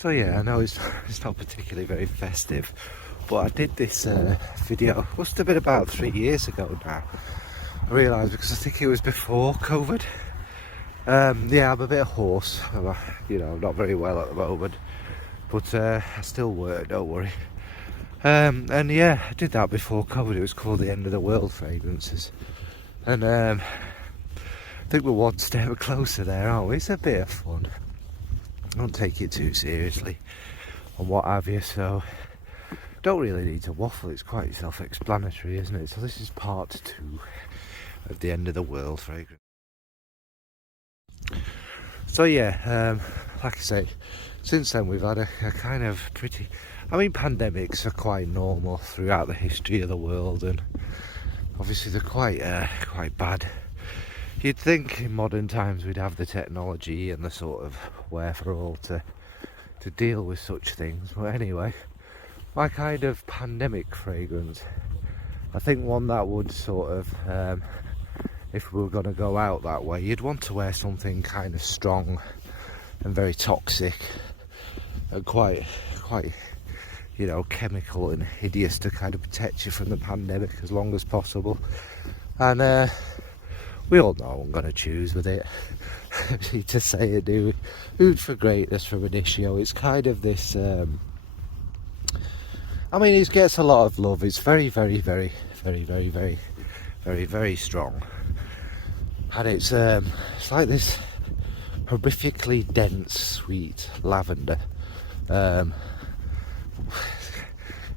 So yeah, I know it's not particularly very festive, but I did this video, must have been about 3 years ago now. I realised because I think it was before COVID. Yeah, I'm a bit hoarse, not very well at the moment, but I still work, don't worry. And yeah, I did that before COVID. It was called the End of the World Fragrances, and I think we're one step closer there, aren't we? It's a bit of fun. Don't take it too seriously and what have you, so don't really need to waffle. It's quite self-explanatory, isn't it? So this is part 2 of the End of the World fragrance. So yeah, like I say, since then we've had a kind of pretty, pandemics are quite normal throughout the history of the world, and obviously they're quite bad. You'd think in modern times we'd have the technology and the sort of wherewithal to deal with such things, but anyway, my kind of pandemic fragrance, I think one that would sort of, if we were going to go out that way, you'd want to wear something kind of strong and very toxic and quite chemical and hideous to kind of protect you from the pandemic as long as possible. And we all know what I'm going to choose with it. I need to say it, do we? Oud for Greatness from Initio. It's kind of this, it gets a lot of love. It's very, very, very, very, very, very, very, very strong. And it's like this horrifically dense, sweet lavender.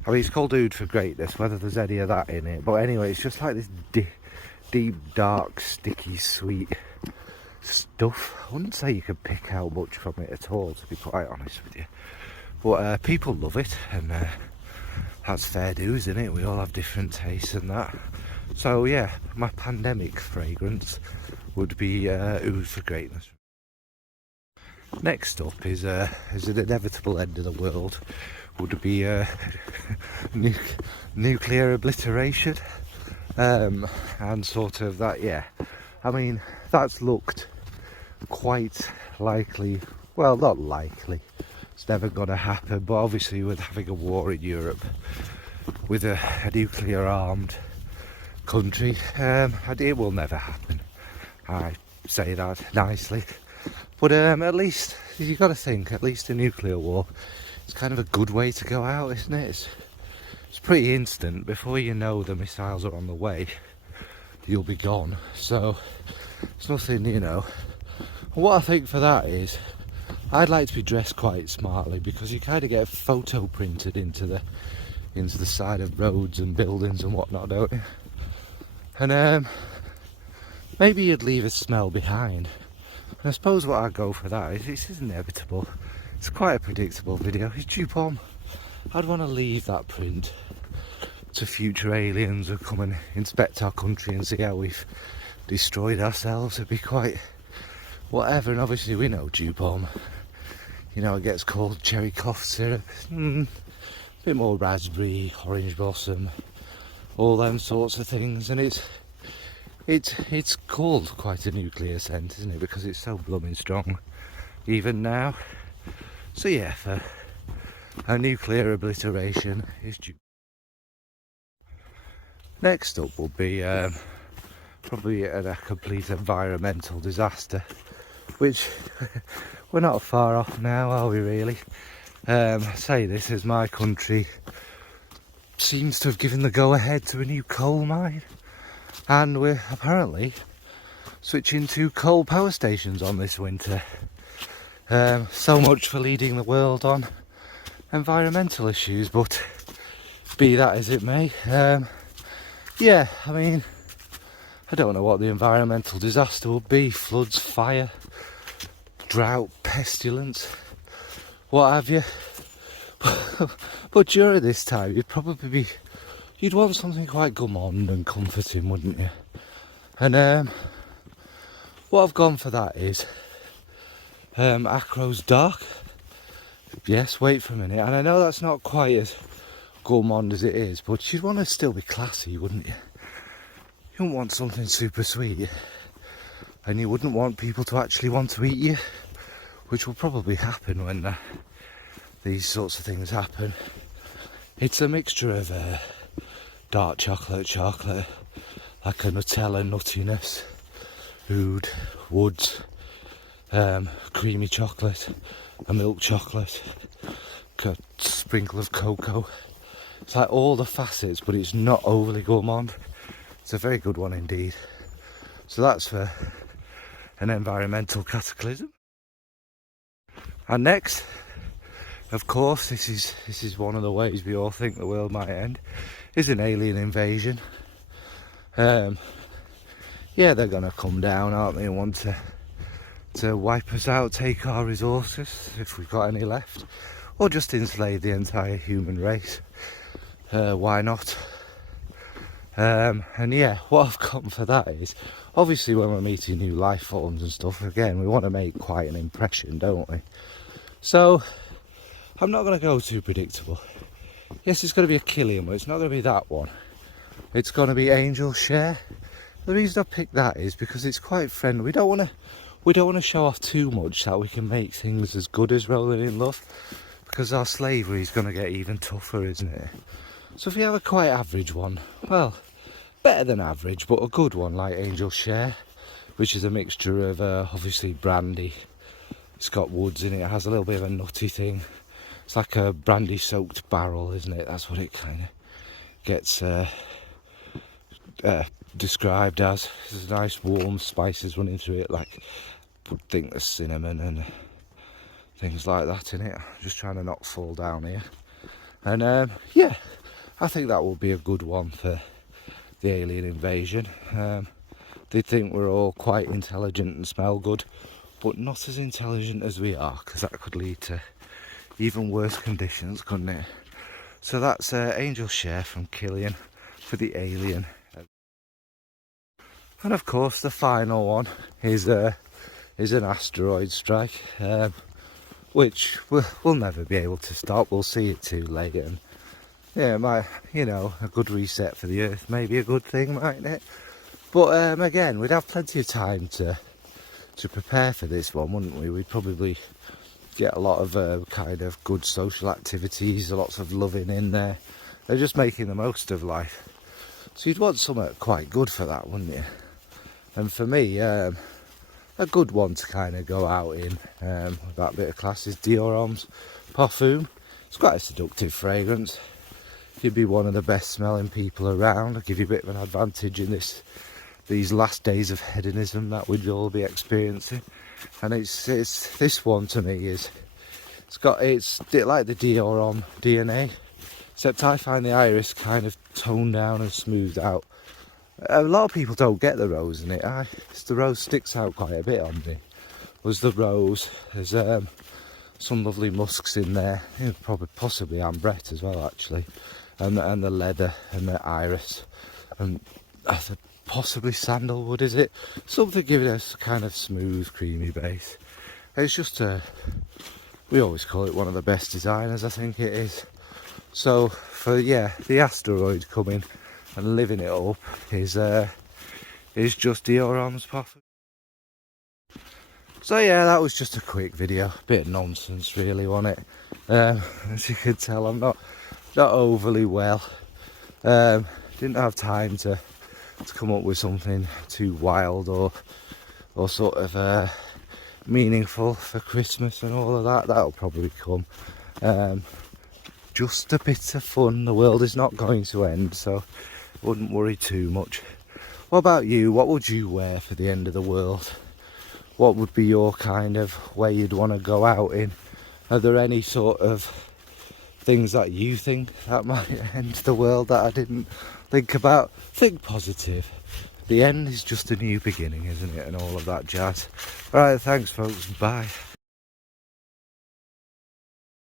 It's called Oud for Greatness, whether there's any of that in it. But anyway, it's just like this deep, dark, sticky, sweet stuff. I wouldn't say you could pick out much from it at all, to be quite honest with you. But people love it, and that's fair dues, isn't it? We all have different tastes and that. So yeah, my pandemic fragrance would be Oud for Greatness. Next up is an inevitable end of the world, would be nuclear obliteration. And sort of that, yeah. That's looked quite likely. Well, not likely. It's never going to happen. But obviously, with having a war in Europe, with a nuclear-armed country, it will never happen. I say that nicely. But at least, you've got to think, at least a nuclear war, it's kind of a good way to go out, isn't it? It's pretty instant. Before you know the missiles are on the way, you'll be gone. So it's nothing, And what I think for that is, I'd like to be dressed quite smartly, because you kind of get photo printed into the side of roads and buildings and whatnot, don't you? And maybe you'd leave a smell behind. And I suppose what I'd go for that is, it's inevitable. It's quite a predictable video. It's Dupont. I'd want to leave that print to future aliens who come and inspect our country and see how we've destroyed ourselves. It'd be quite whatever. And obviously we know Dupont. It gets called cherry cough syrup. A bit more raspberry, orange blossom, all them sorts of things. And it's called quite a nuclear scent, isn't it? Because it's so blooming strong, even now. So yeah, for a nuclear obliteration is due. Next up will be probably a complete environmental disaster, which we're not far off now, are we really? I say this as my country seems to have given the go-ahead to a new coal mine, and we're apparently switching to coal power stations on this winter. So much for leading the world on environmental issues, but be that as it may, yeah, I don't know what the environmental disaster would be. Floods, fire, drought, pestilence, what have you. But during this time, you'd want something quite gourmand and comforting, wouldn't you? And what I've gone for that is Acro's Dark. Yes, wait for a minute. And I know that's not quite as gourmand as it is, but you'd want to still be classy, wouldn't you? You wouldn't want something super sweet, and you wouldn't want people to actually want to eat you, which will probably happen when these sorts of things happen. It's a mixture of dark chocolate, like a Nutella nuttiness, oud, woods, creamy chocolate, a milk chocolate, a sprinkle of cocoa. It's like all the facets, but it's not overly gourmand. It's a very good one indeed. So that's for an environmental cataclysm. And next, of course, this is one of the ways we all think the world might end, is an alien invasion. Yeah, they're gonna come down, aren't they, and want to wipe us out, take our resources, if we've got any left, or just enslave the entire human race. Why not? And yeah, what I've gotten for that is, obviously when we're meeting new life forms and stuff, again, we want to make quite an impression, don't we? So, I'm not going to go too predictable. Yes, it's going to be a Killian, but it's not going to be that one. It's going to be Angel Share. The reason I picked that is because it's quite friendly. We don't want to show off too much that we can make things as good as Rolling in Love, because our slavery is going to get even tougher, isn't it? So if you have a quite average one, well, better than average, but a good one like Angel Share, which is a mixture of obviously brandy. It's got woods in it. It has a little bit of a nutty thing. It's like a brandy soaked barrel, isn't it? That's what it kind of gets described as. There's nice warm spices running through it, like would think there's cinnamon and things like that in it. I'm just trying to not fall down here. And yeah, I think that will be a good one for the alien invasion. They think we're all quite intelligent and smell good, but not as intelligent as we are, because that could lead to even worse conditions, couldn't it? So that's Angel Share from Killian for the alien. And of course the final one is an asteroid strike, which we'll never be able to stop. We'll see it too late, and yeah, a good reset for the Earth may be a good thing, mightn't it? But again, we'd have plenty of time to prepare for this one, wouldn't we? We'd probably get a lot of kind of good social activities, lots of loving in there. They're just making the most of life. So you'd want something quite good for that, wouldn't you? And for me, a good one to kind of go out in with that bit of class is Deux Parfum. It's quite a seductive fragrance. You'd be one of the best smelling people around. I'll give you a bit of an advantage in these last days of hedonism that we'd all be experiencing. And it's this one to me it's like the Deux DNA, except I find the iris kind of toned down and smoothed out. A lot of people don't get the rose in it. The rose sticks out quite a bit on me. Was the rose? There's some lovely musks in there, possibly ambrette as well, actually, and the leather and the iris, and possibly sandalwood, is it? Something giving us a kind of smooth, creamy base. It's just we always call it one of the best designers, I think it is. So for the asteroid coming and living it up is just Deux Parfum. So yeah, that was just a quick video, a bit of nonsense really, wasn't it? As you can tell, I'm not overly well. Didn't have time to come up with something too wild or sort of meaningful for Christmas and all of that. That'll probably come. Just a bit of fun. The world is not going to end, so wouldn't worry too much. What about you? What would you wear for the end of the world? What would be your kind of way you'd want to go out in? Are there any sort of things that you think that might end the world that I didn't think about? Think positive. The end is just a new beginning, isn't it? And all of that jazz. Alright, thanks folks. Bye.